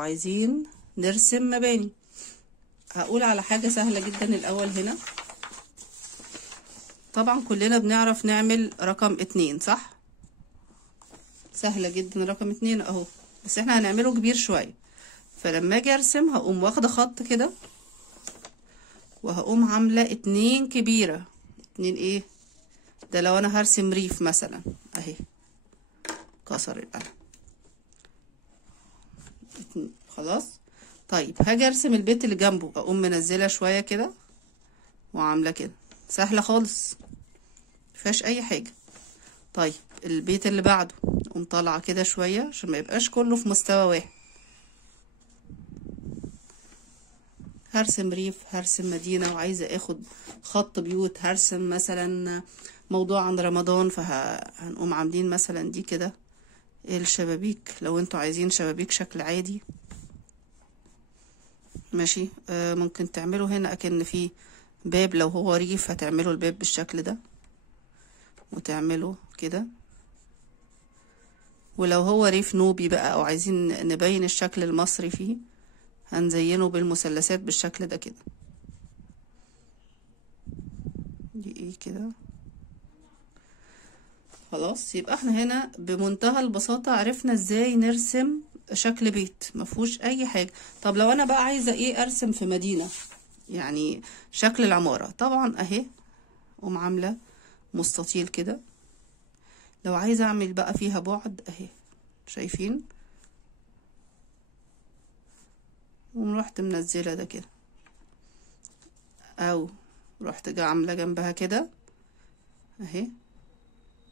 عايزين نرسم مباني. هقول على حاجة سهلة جدا الأول هنا. طبعا كلنا بنعرف نعمل رقم 2 صح؟ سهلة جدا رقم 2 اهو، بس احنا هنعمله كبير شوية. فلما اجي ارسم هقوم واخدة خط كده وهقوم عاملة 2 كبيرة. 2 ايه ده؟ لو انا هرسم ريف مثلا اهي، كسر القلم. خلاص. طيب هاجي ارسم البيت اللي جنبه، اقوم منزله شويه كده وعامله كده. سهله خالص مفيهاش اي حاجه. طيب البيت اللي بعده اقوم طالعه كده شويه عشان ما يبقاش كله في مستوى واحد. هرسم ريف، هرسم مدينه، وعايزه اخد خط بيوت، هرسم مثلا موضوع عن رمضان، فهنقوم عاملين مثلا دي كده الشبابيك. لو انتوا عايزين شبابيك شكل عادي ماشي. ممكن تعملوا هنا اكن في باب. لو هو ريف هتعملوا الباب بالشكل ده وتعملوا كده. ولو هو ريف نوبي بقى او عايزين نبين الشكل المصري فيه، هنزينه بالمثلثات بالشكل ده كده. دي ايه كده. خلاص، يبقى احنا هنا بمنتهى البساطة عرفنا ازاي نرسم شكل بيت مفهوش اي حاجة. طب لو انا بقى عايزة ايه ارسم في مدينة، يعني شكل العمارة، طبعا اهي قوم عاملة مستطيل كده. لو عايزة اعمل بقى فيها بعد اهي، شايفين؟ ورحت منزلة ده كده، او رحت جا عاملة جنبها كده اهي،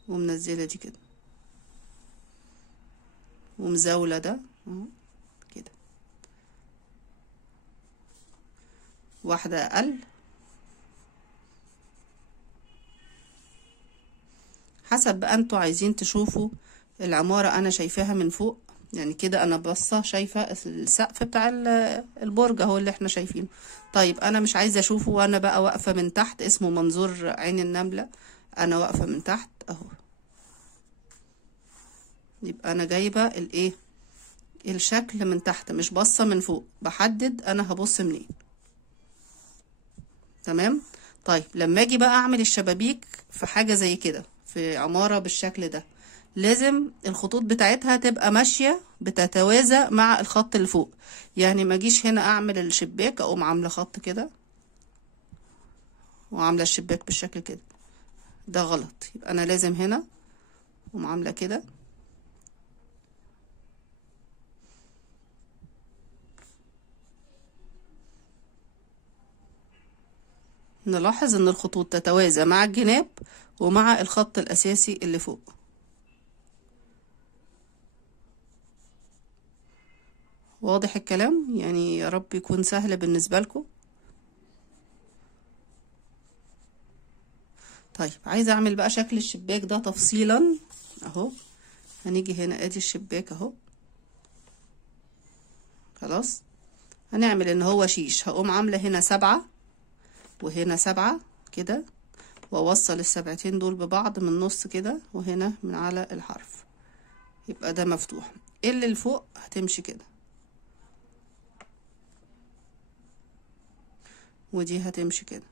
ومنزلة دي كده، ومزاولة ده اهو كده، واحدة اقل حسب بقى انتوا عايزين تشوفوا العمارة. انا شايفاها من فوق يعني كده، انا باصة شايفة السقف بتاع البرج اهو اللي احنا شايفينه. طيب انا مش عايزة اشوفه وانا بقى واقفة من تحت، اسمه منظور عين النملة. انا واقفة من تحت اهو، يبقى انا جايبة الايه الشكل من تحت، مش باصة من فوق. بحدد انا هبص منين. تمام. طيب لما اجي بقى اعمل الشبابيك في حاجة زي كده، في عمارة بالشكل ده، لازم الخطوط بتاعتها تبقى ماشية بتتوازى مع الخط اللي فوق. يعني ما اجيش هنا اعمل الشباك اقوم عاملة خط كده وعاملة الشباك بالشكل كده، ده غلط. يبقى انا لازم هنا اقوم عاملة كده. نلاحظ ان الخطوط تتوازى مع الجناب ومع الخط الاساسي اللي فوق. واضح الكلام؟ يعني يا رب يكون سهل بالنسبة لكم. طيب عايزة اعمل بقى شكل الشباك ده تفصيلا اهو. هنيجي هنا ادي الشباك اهو. خلاص، هنعمل ان هو شيش. هقوم عاملة هنا 7 وهنا 7 كده، واوصل السبعتين دول ببعض من النص كده، وهنا من على الحرف يبقى ده مفتوح. اللي الفوق هتمشي كده، ودي هتمشي كده.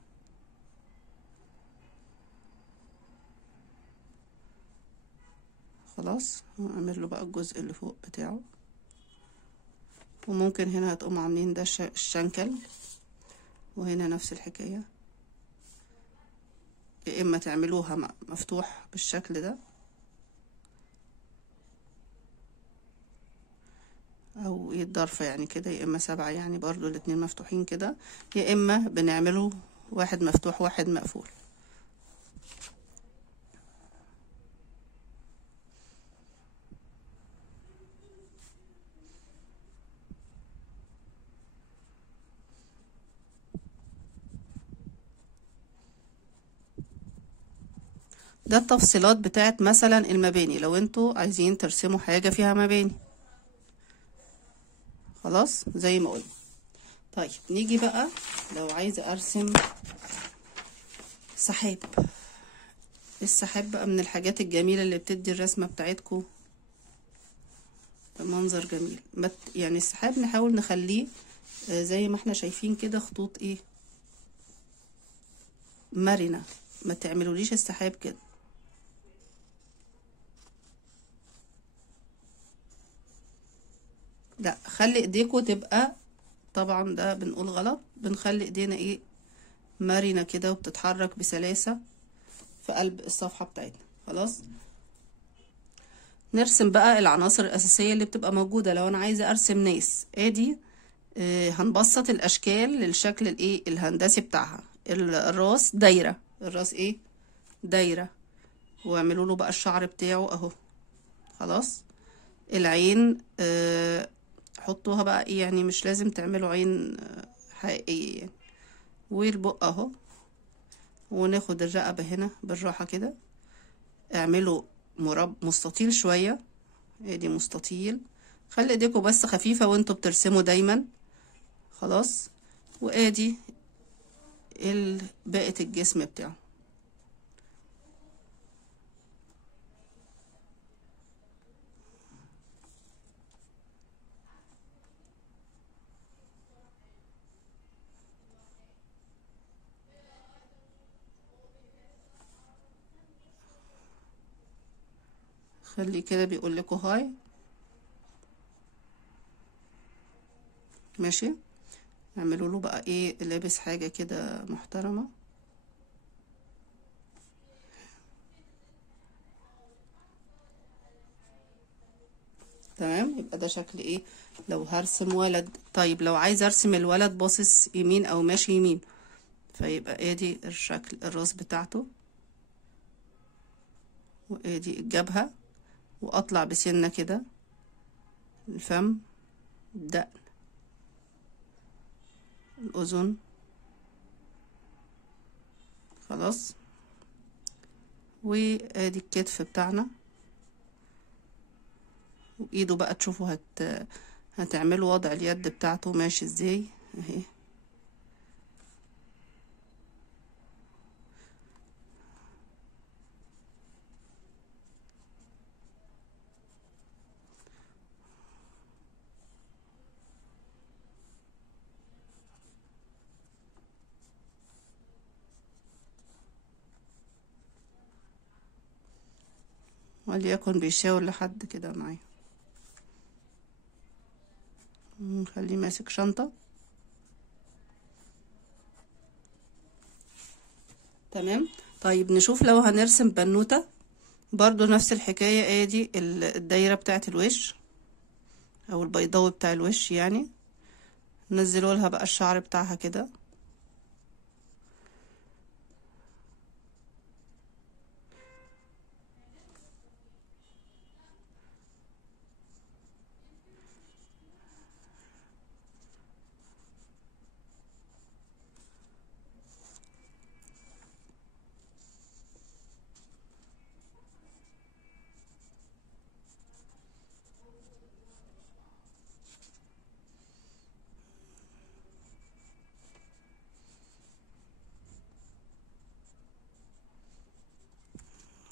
خلاص، هعمل له بقى الجزء اللي فوق بتاعه. وممكن هنا هتقوم عاملين ده الشنكل، وهنا نفس الحكاية. يا اما تعملوها مفتوح بالشكل ده، او الضرفة يعني كده، يا اما 7 يعني برضو الاتنين مفتوحين كده، يا اما بنعمله واحد مفتوح واحد مقفول. ده التفصيلات بتاعت مثلا المباني، لو انتوا عايزين ترسموا حاجة فيها مباني. خلاص زي ما قلنا. طيب نيجي بقى لو عايزة ارسم سحاب. السحاب بقى من الحاجات الجميلة اللي بتدي الرسمة بتاعتكم منظر جميل. يعني السحاب نحاول نخليه زي ما احنا شايفين كده، خطوط ايه مرنة، ما تعملوليش السحاب كده. لا، خلي ايديكوا تبقى، طبعا ده بنقول غلط، بنخلي ايدينا ايه مرنة كده وبتتحرك بسلاسة في قلب الصفحة بتاعتنا. خلاص، نرسم بقى العناصر الأساسية اللي بتبقى موجودة. لو أنا عايزة أرسم ناس، ادي هنبسط الأشكال للشكل الايه الهندسي بتاعها. الراس دايرة، الراس ايه دايرة، واعملوا له بقى الشعر بتاعه اهو. خلاص، العين حطوها بقى ايه، يعني مش لازم تعملوا عين حقيقية يعني. والبق اهو، وناخد الرقبة هنا بالراحة كده، اعملوا مستطيل شوية، ادي مستطيل. خلي ايديكم بس خفيفة وانتوا بترسموا دايما. خلاص، وادي بقية الجسم بتاعه. خلي كده بيقول لكم هاي. ماشي، اعملوا له بقى ايه لابس حاجة كده محترمة. تمام، يبقى ده شكل ايه لو هرسم ولد. طيب لو عايز ارسم الولد باصص يمين او ماشي يمين، فيبقى ادي الشكل الراس بتاعته، وادي الجبهة، واطلع بسنة كده الفم، الدقن، الاذن. خلاص، وادي الكتف بتاعنا، وايده بقى تشوفوا هتعملوا وضع اليد بتاعته ماشي ازاي اهي. وليكن بيشاور لحد كده معايا، نخليه ماسك شنطة. تمام. طيب نشوف لو هنرسم بنوتة، برضو نفس الحكاية. ادي الدايرة بتاعت الوش او البيضاوي بتاع الوش يعني، نزلوا لها بقى الشعر بتاعها كده.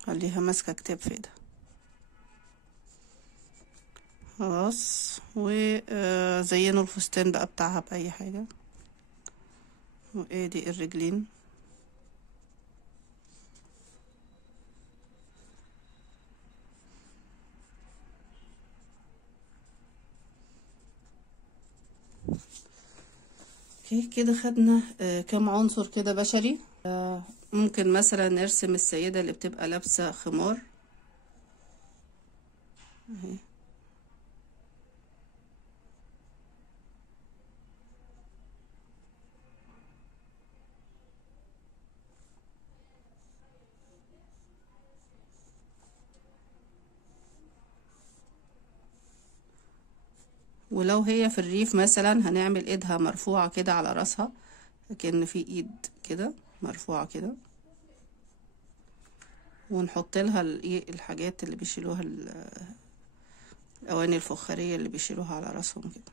خليها ماسكة كتاب في ايدها. خلاص، وزينوا الفستان بقى بتاعها بأي حاجة. وادي الرجلين، اوكي كده خدنا كام عنصر كده بشري. ممكن مثلا نرسم السيدة اللي بتبقى لابسة خمار اهي. ولو هي في الريف مثلا هنعمل ايدها مرفوعة كده على راسها، كأن في ايد كده مرفوعة كده، ونحط لها الحاجات اللي بيشيلوها، الأواني الفخارية اللي بيشيلوها على راسهم كده.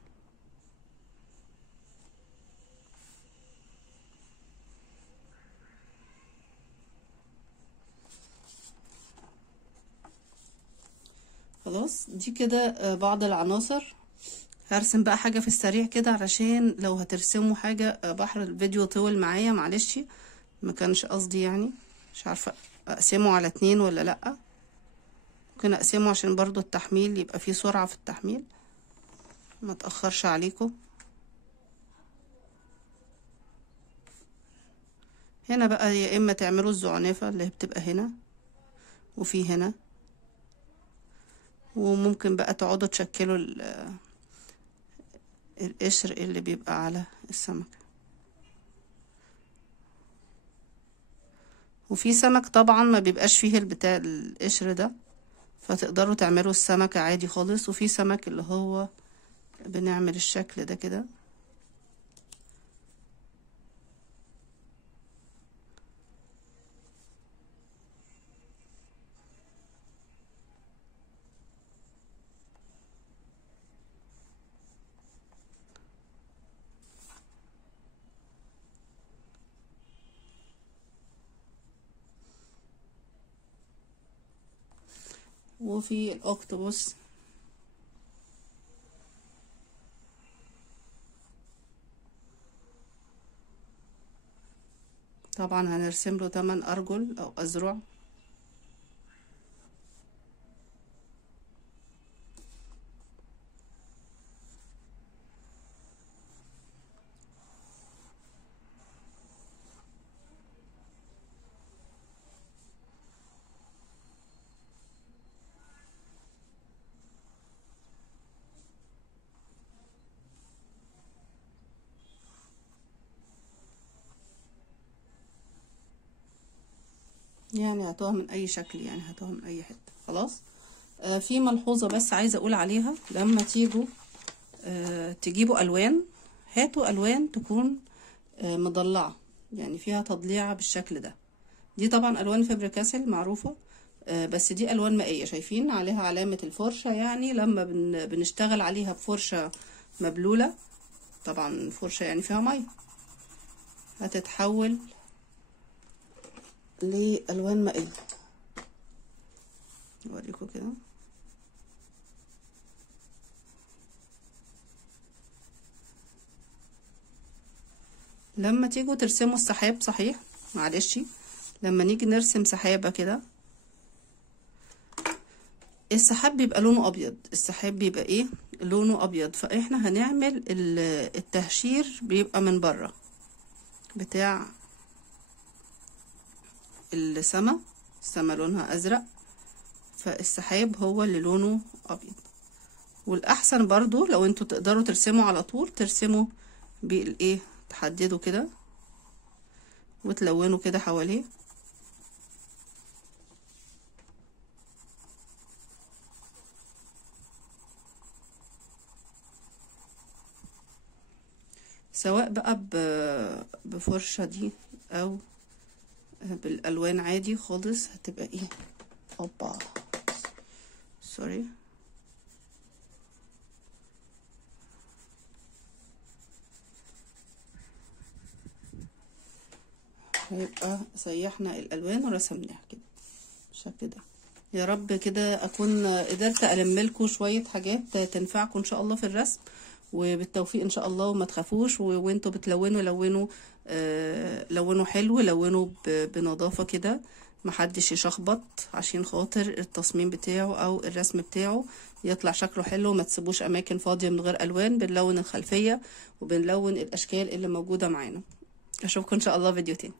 خلاص دي كده بعض العناصر. هرسم بقى حاجة في السريع كده علشان لو هترسموا حاجة بحر الفيديو طول معايا، معلش ما كانش قصدي يعني. مش عارفة اقسمه على 2 ولا لأ. ممكن اقسمه عشان برضو التحميل يبقى فيه سرعة في التحميل، ما تأخرش عليكم. هنا بقى يا اما تعملوا الزعنفة اللي بتبقى هنا وفي هنا، وممكن بقى تقعدوا تشكلوا القشر اللي بيبقى على السمكة. وفي سمك طبعا ما بيبقاش فيه البتاع القشر ده، فتقدروا تعملوا السمكة عادي خالص. وفي سمك اللي هو بنعمل الشكل ده كده. وفي الاوكتوبوس طبعا هنرسم له 8 ارجل او اذرع. يعني هاتوها من اي شكل، يعني هاتوها من اي حته. خلاص. في ملحوظه بس عايزه اقول عليها، لما تيجوا تجيبوا الوان، هاتوا الوان تكون مضلعه، يعني فيها تضليعه بالشكل ده. دي طبعا الوان فابريكاسل معروفه، بس دي الوان مائيه، شايفين عليها علامه الفرشه. يعني لما بنشتغل عليها بفرشه مبلوله، طبعا فرشه يعني فيها ميه، هتتحول لألوان مائية. اوريكم كده. لما تيجوا ترسموا السحاب، صحيح معلش، لما نيجي نرسم سحابة كده، السحاب بيبقى لونه ابيض، السحاب بيبقى ايه لونه ابيض، فاحنا هنعمل التهشير بيبقى من بره بتاع السما لونها ازرق، فالسحاب هو اللي لونه ابيض. والاحسن برضو لو انتوا تقدروا ترسموا على طول، ترسموا بالايه، تحددوا كده وتلونوا كده حواليه. سواء بقى بفرشة دي او بالالوان عادي خالص، هتبقى ايه، اوبا سوري، هيبقى سيحنا الالوان ورسمناها كده بالشكل ده. يا رب كده اكون قدرت الملكوا شويه حاجات تنفعكم ان شاء الله في الرسم، وبالتوفيق ان شاء الله. وما تخافوش، وانتوا بتلونوا لونوا حلو، لونوا بنظافه كده، محدش يشخبط، عشان خاطر التصميم بتاعه او الرسم بتاعه يطلع شكله حلو. ما تسيبوش اماكن فاضيه من غير الوان، بنلون الخلفيه وبنلون الاشكال اللي موجوده معانا. اشوفكم ان شاء الله فيديو تاني.